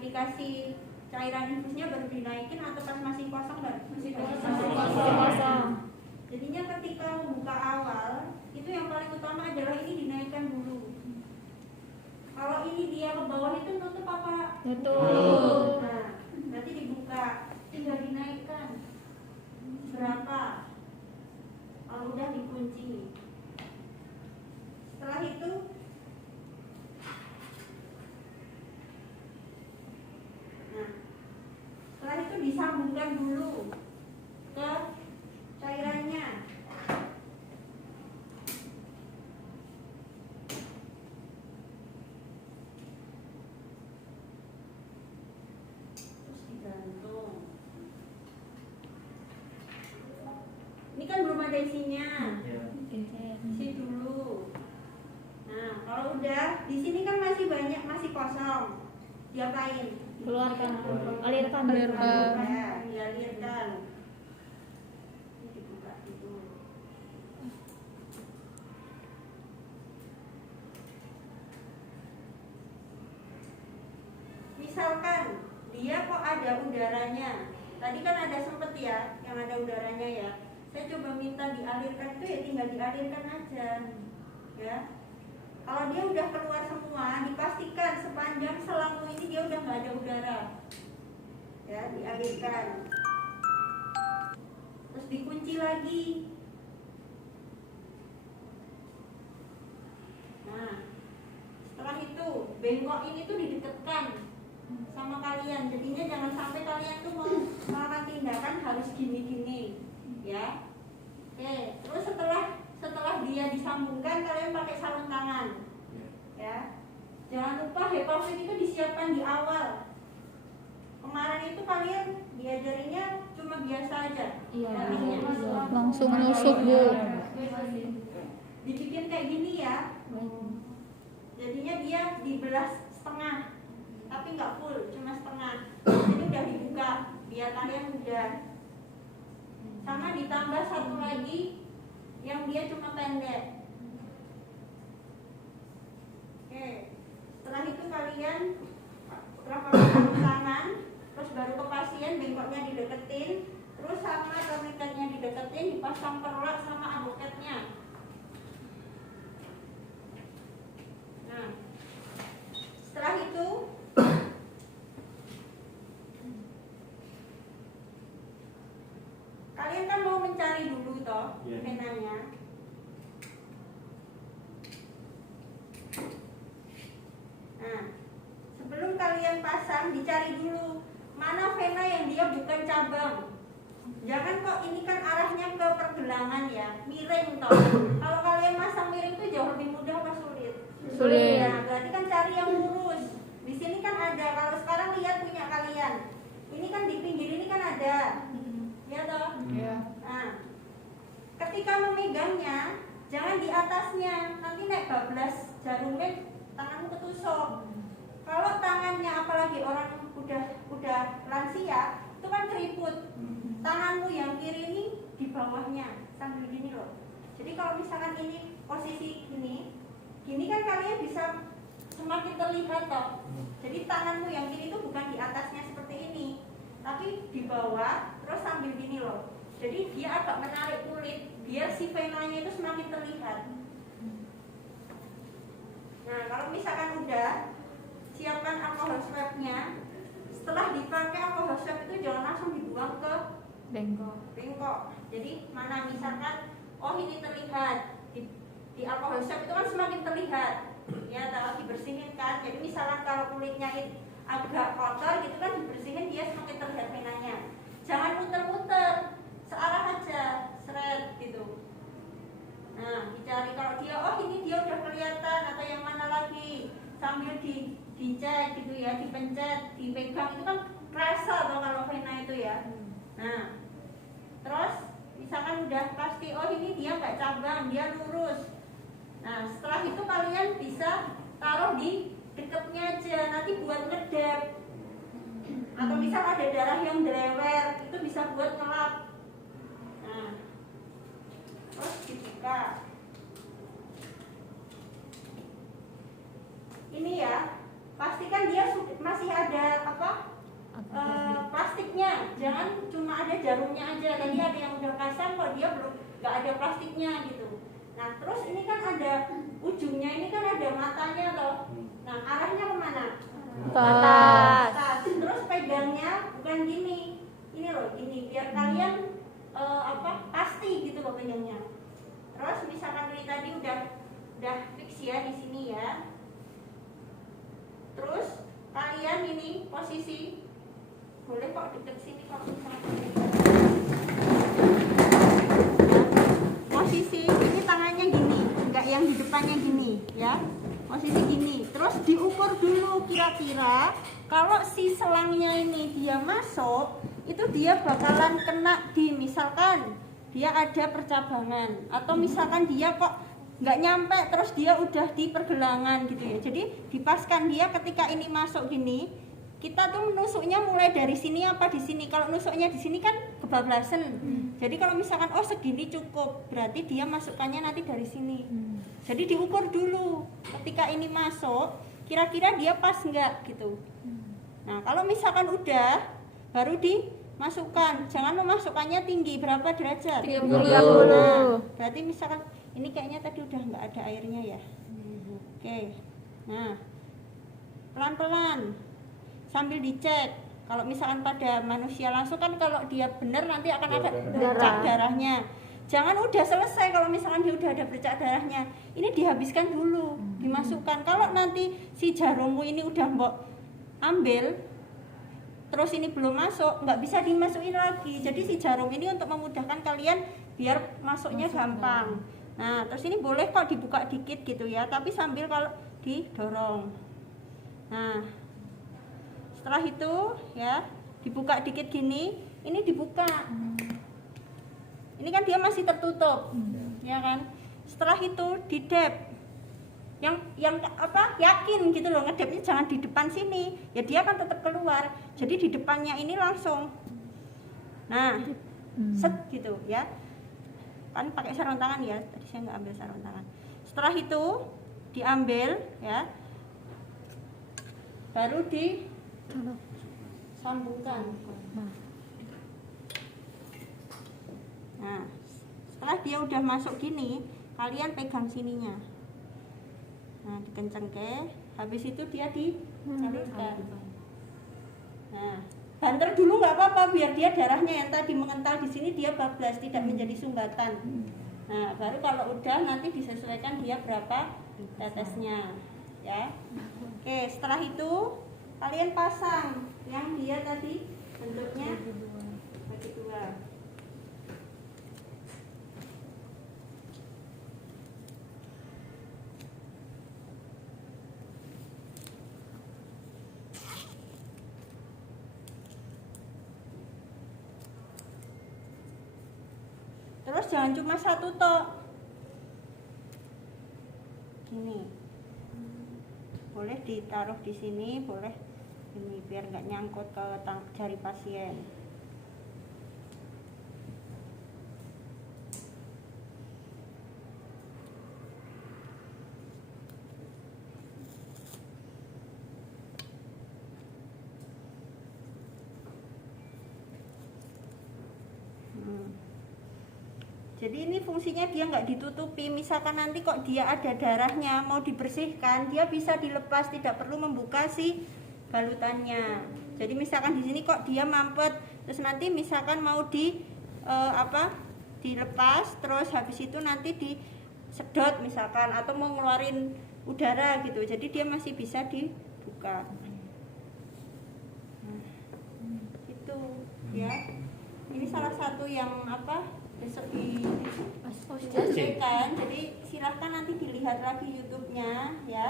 dikasih cairan infusnya baru dinaikin atau pas masih kosong nggak? Masih Kosong. Jadinya ketika buka awal itu yang paling utama adalah ini dinaikkan dulu. Kalau ini dia ke bawah itu nutup apa? Nutup. Nah, berarti dibuka, tinggal dinaikkan. Berapa? Kalau udah dikunci. Setelah itu disambungkan dulu ke cairannya. Terus digantung. Ini kan belum ada isinya. Isi dulu. Nah, kalau udah di sini kan masih banyak, masih kosong. Diapain? Keluarkan, alirkan. Ya, dialirkan. Ini dibuka dulu. Misalkan dia kok ada udaranya. Tadi kan ada sempet ya, yang ada udaranya ya. Saya coba minta dialirkan itu ya tinggal dialirkan aja. Ya. Kalau dia udah keluar semua, dipastikan sepanjang selangkung ini dia udah nggak ada udara. Ya, dialirkan. Terus dikunci lagi. Nah, setelah itu bengkok ini tuh didekatkan sama kalian. Jadinya jangan sampai kalian tuh mau melakukan tindakan harus gini-gini, ya. Oke, terus setelah dia disambungkan kalian pakai sarung tangan, ya. Jangan lupa HEPA itu disiapkan di awal. Kemarin itu kalian diajarinya cuma biasa aja. Iya. Langsung nusuk, Bu. Dibikin kayak gini ya. Jadinya dia dibelah setengah, tapi nggak full, cuma setengah. Jadi udah dibuka, biar kalian mudah. Sama ditambah satu lagi yang dia cuma pendek. Oke, setelah itu kalian setelah pakai sarung tangan, terus baru ke pasien, bengkoknya dideketin, terus sama tourniquetnya dideketin, dipasang perlak sama advokatnya. Nah, setelah itu kalian kan mau mencari dulu toh venanya. Nah, sebelum kalian pasang dicari dulu mana vena yang dia bukan cabang. Jangan kok ini kan arahnya ke pergelangan ya, miring toh. Kalau kalian masang miring itu jauh lebih mudah apa sulit? Sulit. Nah, berarti kan cari yang lurus. Di sini kan ada. Kalau sekarang lihat punya kalian, ini kan di pinggir ini kan ada. Ya toh? Iya. Nah, ketika memegangnya jangan di atasnya, nanti naik bablas jarumnya tanganmu ketusuk. Kalau tangannya apalagi orang udah lansia, itu kan keriput. Tanganmu yang kiri ini di bawahnya sambil gini loh. Jadi kalau misalkan ini posisi gini kan kalian bisa semakin terlihat toh. Jadi tanganmu yang kiri itu bukan di atasnya seperti ini, tapi di bawah terus sambil gini loh. Jadi dia agak menarik kulit biar si venanya itu semakin terlihat. Nah, kalau misalkan udah, siapkan alkohol swabnya. Setelah dipakai alkohol swab itu jangan langsung dibuang ke bengkok. Jadi mana misalkan, oh ini terlihat di alkohol swab itu kan semakin terlihat, ya kalau dibersihin kan. Jadi misalkan kalau kulitnya agak kotor gitu kan dibersihin dia semakin terlihat venanya. Jangan muter-muter, searah aja, seret gitu. Nah, dicari kalau dia, oh ini dia udah kelihatan atau yang mana lagi, sambil dicek gitu ya, dipencet, dipegang itu kan kerasa tuh kalau vena itu ya. Nah, terus misalkan udah pasti, oh ini dia nggak cabang, dia lurus. Nah, setelah itu kalian bisa taruh di dekatnya aja, nanti buat ngedep. Atau misal ada darah yang drewer, itu bisa buat ngelap. Nah, terus dibuka. Ini ya, pastikan dia masih ada tadi ada yang udah pasang kok dia belum nggak ada plastiknya gitu. Nah terus ini kan ada ujungnya, ini kan ada matanya toh. Nah arahnya kemana? Ke atas. Atas. Terus pegangnya bukan gini, ini loh gini, biar kalian pasti gitu loh pegangnya. Terus misalkan ini tadi udah fix ya di sini ya. Terus kalian ini posisi boleh kok deket sini kok posisi ini tangannya gini, enggak yang di depannya gini ya, posisi gini. Terus diukur dulu kira-kira kalau si selangnya ini dia masuk itu dia bakalan kena di, misalkan dia ada percabangan atau misalkan dia kok nggak nyampe terus dia udah di pergelangan gitu ya. Jadi dipaskan dia ketika ini masuk gini, kita tuh nusuknya mulai dari sini apa di sini. Kalau nusuknya di sini kan kebablasan. Jadi kalau misalkan segini cukup, berarti dia masukkannya nanti dari sini. Jadi diukur dulu ketika ini masuk, kira-kira dia pas nggak gitu. Nah kalau misalkan udah, baru dimasukkan. Jangan memasukkannya tinggi, berapa derajat? 30. Nah, berarti misalkan ini kayaknya tadi udah nggak ada airnya ya. Oke. Nah pelan-pelan sambil dicek. Kalau misalkan pada manusia langsung kan kalau dia benar nanti akan ada bercak darahnya. Jangan udah selesai kalau misalkan dia udah ada bercak darahnya. Ini dihabiskan dulu, dimasukkan. Kalau nanti si jarummu ini udah mbok ambil, terus ini belum masuk, nggak bisa dimasukin lagi. Jadi si jarum ini untuk memudahkan kalian biar masuknya gampang. Nah terus ini boleh kok dibuka dikit gitu ya, tapi sambil kalau didorong. Nah setelah itu ya dibuka dikit gini, ini dibuka. Ini kan dia masih tertutup, ya kan? Setelah itu didep. Yang yakin gitu loh, ngedepnya jangan di depan sini. Ya dia kan tetap keluar. Jadi di depannya ini langsung. Nah, set gitu ya. Kan pakai sarung tangan ya. Tadi saya nggak ambil sarung tangan. Setelah itu diambil ya. Baru disambungkan. Nah, setelah dia udah masuk gini, kalian pegang sininya. Nah, dikencengke, habis itu dia dialirkan. Nah, banter dulu nggak apa-apa biar dia darahnya yang tadi mengental di sini dia bablas, tidak menjadi sumbatan. Nah, baru kalau udah nanti disesuaikan dia berapa tetesnya, ya. Oke, setelah itu kalian pasang yang dia tadi bentuknya bagi dua. Terus jangan cuma satu tok. Gini. Boleh ditaruh di sini, boleh ini biar nggak nyangkut ke jari pasien. Jadi ini fungsinya dia nggak ditutupi. Misalkan nanti kok dia ada darahnya mau dibersihkan, dia bisa dilepas, tidak perlu membuka si balutannya. Jadi misalkan di sini kok dia mampet, terus nanti misalkan mau dilepas, terus habis itu nanti disedot misalkan atau mau ngeluarin udara gitu. Jadi dia masih bisa dibuka. Nah, itu ya. Ini salah satu yang besok disesuaikan. Jadi silahkan nanti dilihat lagi YouTube-nya ya.